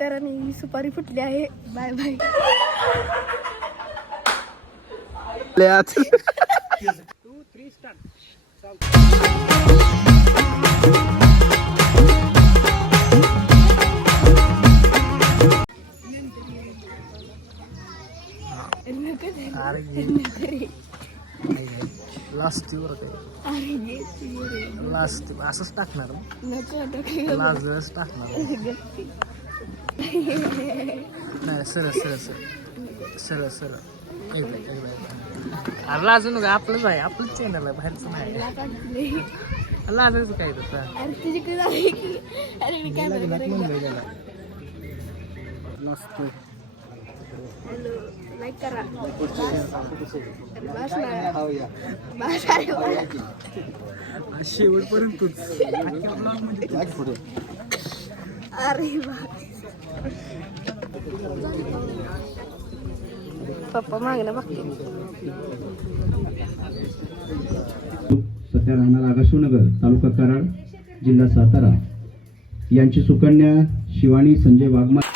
तर मी सुपारी फुटली आहे. Bye bye. लास्ट असंच टाकणार लास्ट टाकणार नाही. सरळ सरळ सरळ सरळ सरळ अरे लाजू नका. आपलंच आहे, आपलंच चॅनल आहे, बाहेरचं नाही. लाजायचं काय तसं. लाईक करा. शेवटपर्यंत तूच. अरे पप्पा मागणं बघते. सध्या राहणार आकाशनगर, तालुका कराड, जिल्हा सातारा यांची सुकन्या शिवानी संजय वाघमारे.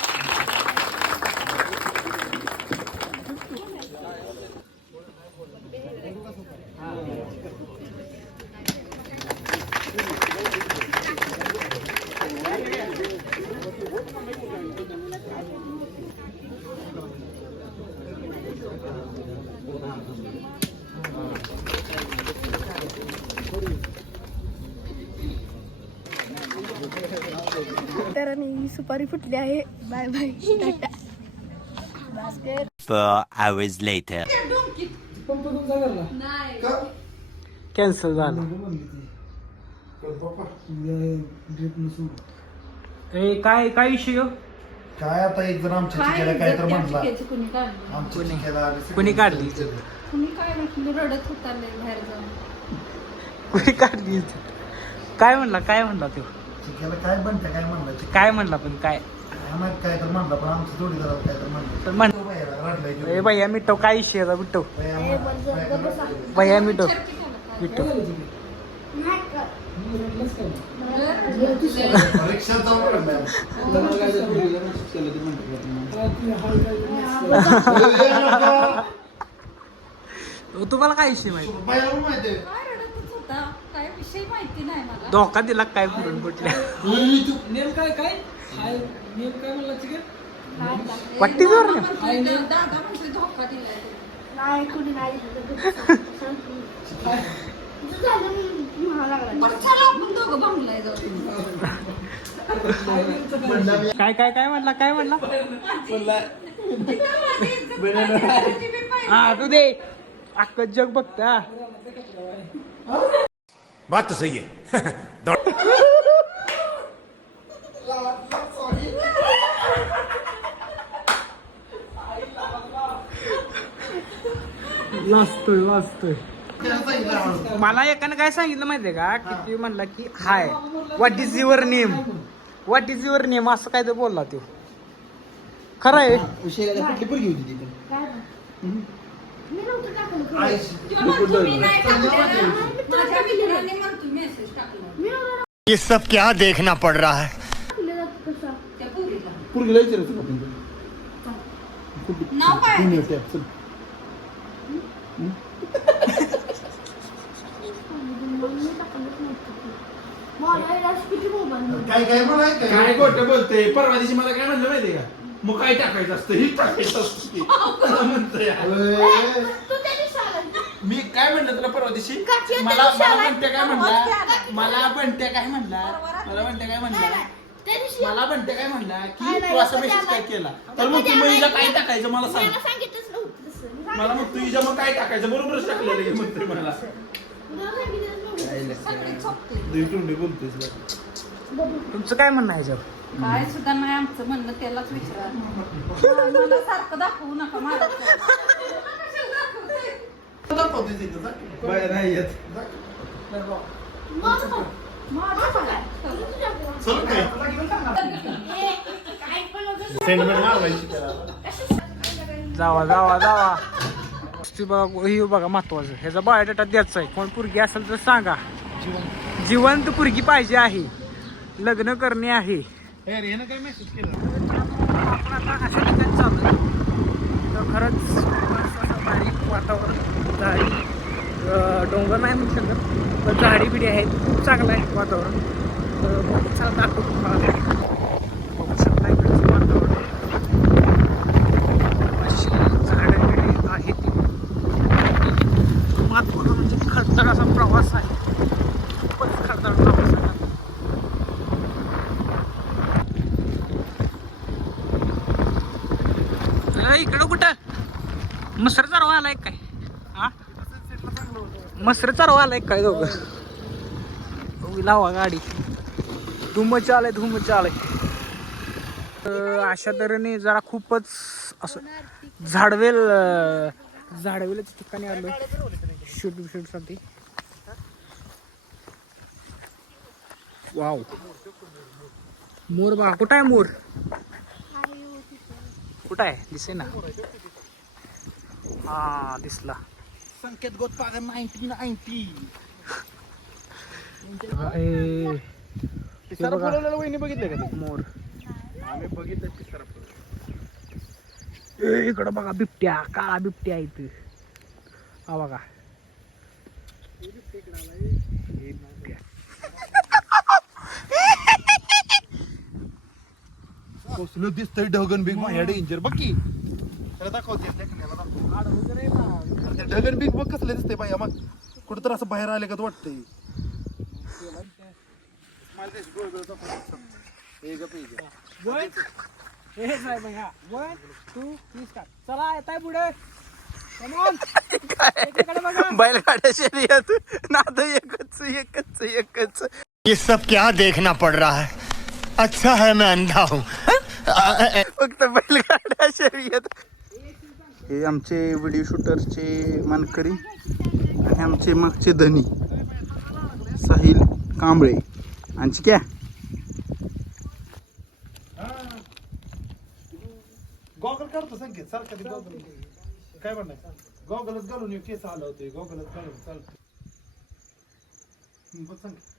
तर मी सुपारी फुटली आहे. Bye bye. Tata. 4 hours later. Cancel झालं. काय काय विषय? काय आता एक जण आमच्या चिकेला काय तर म्हणला. कोणी काढली? कुणी काय म्हटलं रडत होता बाहेर जाऊन. कोणी काढली? काय म्हणला? काय म्हणला तो? चिकेला काय बनते काय म्हणला. काय म्हणला? पण काय काय तर म्हणला, पण आमचं जोडीदार काय तर म्हणलं. तर म्हण रडलाय. भैया मिठो. काय विषय आहे मिठो? भैया मिठो मिठो. परीक्षा जाऊन तुम्हाला काय विषय माहिती? माहिती काय रडतच होता, काय विषय माहिती नाही मला. धोका दिला काय पुरण कुठल्या? वाटीवर दादा म्हणजे धोका दिलाय. नाही कुणी नाही. बरं चला आपण दोघं बंगलाय जाऊ. काय काय काय म्हणला? काय म्हणला? हा तू दे. अख्खं जग बघता. बात तो सही है. वाचतोय. मला एकानं काय सांगितलं माहितीये का? की ती म्हणला की hi what is your name, what is your name असं काय तर बोलला तो. खरं आहे. ये सब क्या देखना पड़ रहा है. नाव काय? काय काय बोलायचं काय खोटं बोलते. परवा दिवशी मला काय म्हणलं माहितीये का? मग काय टाकायचं असतं, ही टाकायचं असतं म्हणतोय. मी काय म्हणलं तुला परवा दिवशी? मला म्हणते काय म्हणला? मला म्हणते काय म्हणला? की तू असं मेसेज काय केला? तर मग तू हिजा काय टाकायचं मला सांग. मला मग तू हिजा मग काय टाकायचं? बरोबरच टाकलेलं म्हणते मला. तुमचं काय म्हणणं आहे याच्यावर? काय सुद्धा नाही आमचं म्हणणं, त्यालाच विचारा. मला सारखं दाखवू नका मला. नाही येत. जावा जावा जावा. ही बघा महत्वाचं. ह्याचा बायोडाटा द्यायचा आहे. कोण पुरगी असेल तर सांगा. जिवंत पुरगी पाहिजे आहे. लग्न करणे आहे. काय मेसेज केला आपण आता अशा ठिकाणी चालू तर खरंच मस्त असं बारीक वातावरण, झाडी, डोंगर नाही म्हणू शकत पण झाडी बिडी आहेत, खूप चांगलं आहे वातावरण. तर चला दाखवतो तुम्हाला. बघू शकता इकडचं वातावरण, अशी झाडं बिडी आहेत. महत्त्वाचा म्हणजे खडतर असा प्रवास आहे, खूपच खडतर प्रवास आहे. इकडं कुठं मसर चारवा आलाय काय? हा मसर चारवा आलाय काय दोघं? लावा गाडी, धुम चालय धुम चालय. अशा तऱ्हेने जरा खूपच असं झाडवेलच्या ठिकाणी आलो शूट साठी. वाव, मोर बघा. कुठं आहे मोर? कुठं आहे? दिसे ना. हा दिसला. संकेत गोतपागर 1990. वहिनी बघितले का मोर? आम्ही बघितलं पिसारा इकडं बघा बिबट्या, काळा बिबट्या इथं. हा बघा कसलं दिसतंय ढगन बिग माझ्या डेंजर बघ की. त्याला दाखवते ढगन बिग बघ कसलं दिसतंय बाया. मग कुठं तर असं बाहेर आले का वाटतंय. चला येताय पुढे. बैलगाड्या शर्यत नाद एकच. ये सब क्या देखना पड़ रहा है? अच्छा है मैं अंधा हूँ. फक्त बैलगाड्या शर्यत. हे आमचे व्हिडिओ शूटरचे मानकरी आणि आमचे मागचे धनी साहिल कांबळे. आणखी क्या गॉगल काढतो संकेत सारखा. गॉगल काय म्हणणार? गॉगलच घालून केस आलं होते. गॉगलच घालून चालतं. बघ संकेत.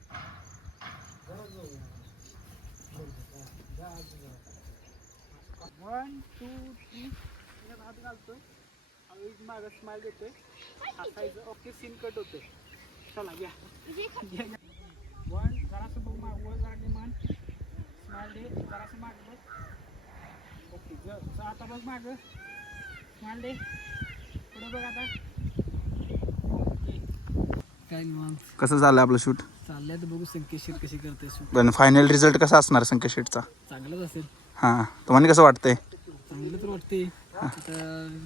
वन टू थ्री हात घालतोय, मागं स्माइल देतोय, हसायचं. ओके, सीन कट होतोय. चला या. वन जरासं बघ माग, वर जरा मान, स्माइल दे, जरासं माग बघ. ओके, आता बघ माग, स्माइल दे, पुढे बघ आता. काय कसं झालं आपलं शूट? चाललंय तर बघू संकेत शेट कशी करते शूट. पण फायनल रिझल्ट कसा असणार संकेत शेटचा? चांगलंच असेल. हां, तुम्हाला कसं वाटतंय? चांगलं तर वाटते. आता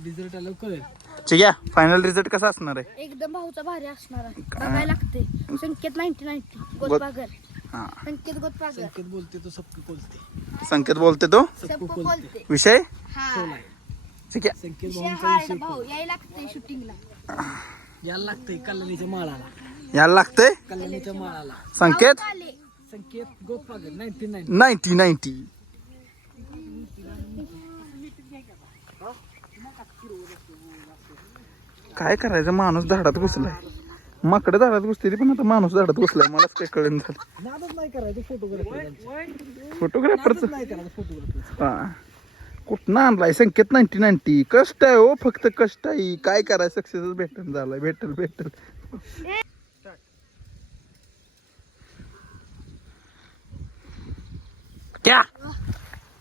रिझल्ट आल्यावर कळेल. ठीक आहे, फायनल रिझल्ट कसा असणार आहे? एकदम भाऊचा भारी असणार आहे. बघायला लागते. संकेत 1990 गोतपागर. हां, संकेत गोतपागर. संकेत बोलते तो सबको बोलते. संकेत बोलते तो सबको बोलते. विषय. हा. ठीक आहे, संकेत विषय भाऊंचा हार्ड विषय भाऊ यायला लागते शूटिंगला. यायला लागतंय कल्याणीच्या माळाला. यायला लागतंय कल्याणीच्या माळाला. संकेत आले. संकेत गोतपागर 1990. 90. काय करायचं, माणूस झाडात घुसलाय. माकडं झाडात घुसते पण आता माणूस झाडात घुसलाय. मलाच काही कळेन झालं. नादच नाही करायचं फोटोग्राफर. फोटोग्राफरच नाही करायचं फोटोग्राफर. हा, कुठनं आणलाय संकेत 1990? कष्ट आहे हो, फक्त कष्ट आहे. काय करायचं, सक्सेसच भेटल झालाय. भेटल.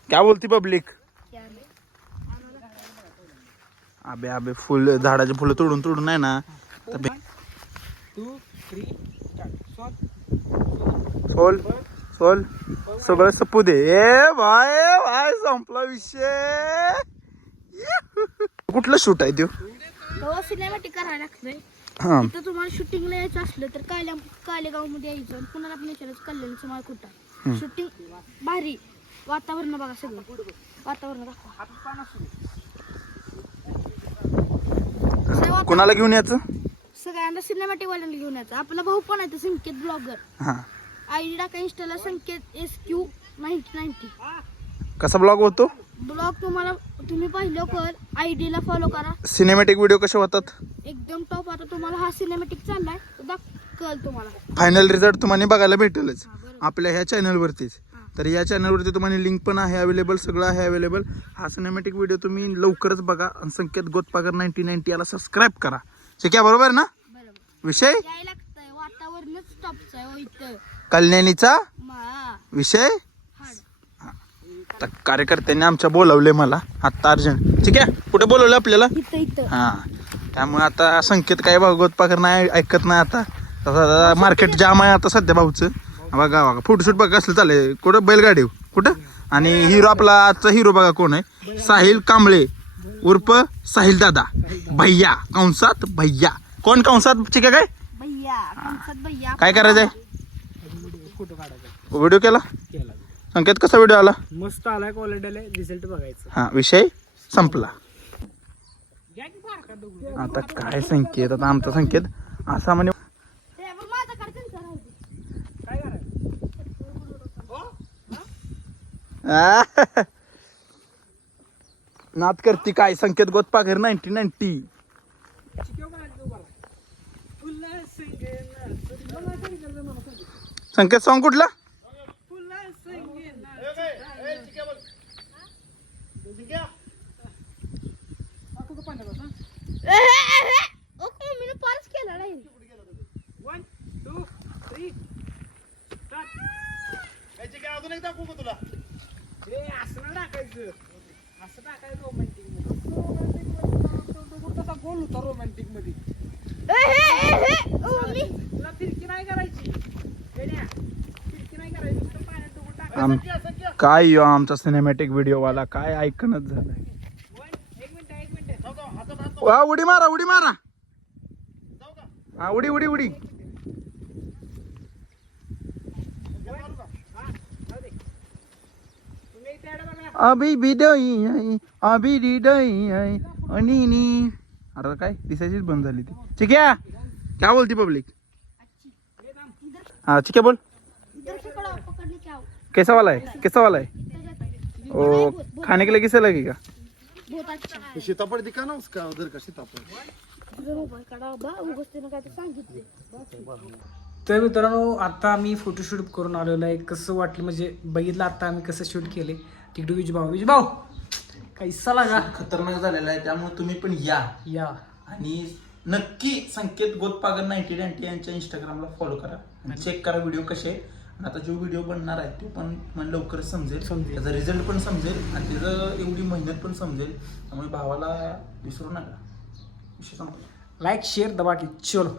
क्या बोलती पब्लिक? अबे फुल, झाडाचे फुलं तोडून नाही ना. 1 2 3 सोल सगळं सपू दे. ए भाई संपला विषय. कुठलं शूट आहे तो? सिनेमॅटिक करायला लागतंय. हा, तर तुम्हाला शूटिंगला यायचं असलं तर कालेगाव मध्ये यायचं. आणि पुन्हा आपण विचारायचं कल्याणचं माळ कुठं आहे. शूटिंग भारी. वातावरण बघा, सगळं वातावरण दाखवा. कुणाला घेऊन यायचं? सगळ्यांना सिनेमॅटिक वाल्यांना घेऊन यायचं. आपला भाऊ पण आहे तो संकेत ब्लॉगर. हा, आयडी टाका इंस्टाला संकेत SQ 1990. कसा ब्लॉग होतो? ब्लॉग तुम्ही पहिलं आयडीला फॉलो करा. सिनेमॅटिक व्हिडिओ कसे होतात? एकदम टॉप. आता तुम्हाला हा सिनेमॅटिक चाललाय तर कळलं तुम्हाला. फायनल रिझल्ट तुम्हाला बघायला भेटेलच हा, बरोबर. आपल्या ह्या चॅनलवरतीच. तर या चॅनलवरती तुम्हाला लिंक पण आहे अवेलेबल, सगळं आहे अवेलेबल. हा सिनेमॅटिक व्हिडिओ तुम्ही लवकरच बघा आणि संकेत गोतपाकर 1990 याला सबस्क्राईब करा. ठीक आहे, बरोबर ना? बरोबर. विषय यायला लागतंय, वातावरणच टॉपचं आहे हो इथं. कल्याणीचा विषय. हाड. आता कार्यकर्त्यांनी आमच्या बोलवले मला आत्ता अर्जंट. ठीक आहे, कुठे बोलवलं आपल्याला? इथं हा, त्यामुळे आता संकेत काय गोतपाकर नाही ऐकत नाही आता मार्केट जाम आहे आता सध्या भाऊचं. बघा बघा फोटोशूट बघा कसलं चालेल. कुठं बैलगाडी कुठं. आणि हिरो आपला आजचा हिरो बघा कोण आहे, साहिल कांबळे उर्फ साहिल दादा भैया कंसात भैया. कोण कंसात? ठीक आहे. काय भैया कंसात भैया. काय करायचंय? फोटो काढायचा व्हिडिओ केला केला. संकेत, कसा व्हिडिओ आला? मस्त आलाय, क्वालिटी आलाय, रिझल्ट बघायचं. हा, विषय संपला. घ्या की बारका दगड. आता काय संकेत, आता आमचा संकेत असा म्हणजे ते बघ, माझा काढ त्यांचा राहू दे. काय करायचं? नात करती काय संकेत गोतपाकर 1990. संकेत सॉन्ग कुठला? ओ मम्मीने पारच केला नाही. 1 2 3 अजून एकदा दाखवू का तुला? हे असं नाही टाकायचं, असं टाकायचं रोमॅन्टिक मध्ये. तसा गोल होता रोमॅन्टिक मध्ये. ओ मम्मी तुला फिरकी नाही करायची. येड्या, फिरकी नाही करायची, नुसतं पाण्यात दगड टाकायचं. काय यो आमचा सिनेमॅटिक व्हिडिओ वाला काय ऐकणच झालाय. एक मिनिट. वा, उडी मारा उडी मारा. हा, उडी उडी उडी. अभी बिडई आई अभी डिडई आई अनिनी. अरे काय दिसायचीच बंद झाली ती. ठीक आहे, क्या बोलती पब्लिक? हाँ ठीक है बोल. इधर से पकड़ने क्या हो? कैसा वाला है? कैसा वाला है? ओ खाने के लिए कैसे लगेगा? बहुत अच्छा. सीताफळ दिखा ना उसका उधर का सीताफळ. तुझं मोबाईल काढा बा, उगाच त्यानं काय तर सांगितले. तर मित्रांनो, आता आम्ही फोटोशूट करून आलेलो आहे. कसं वाटलं म्हणजे बघितलं आता आम्ही कसं शूट केले. तिकडे विजभाऊ कैसा लागा? खतरनाक झालेला आहे, त्यामुळे तुम्ही पण या आणि नक्की संकेत गोतपाकर 1990 यांच्या इंस्टाग्रामला फॉलो करा आणि चेक करा व्हिडिओ कसे. आणि आता जो व्हिडिओ बनणार आहे तो पण मला लवकरच समजेल, त्याचा रिझल्ट पण समजेल आणि त्याचं एवढी मेहनत पण समजेल. त्यामुळे भावाला विसरू नका. विषय संपला. लाईक शेअर दबा की चलो.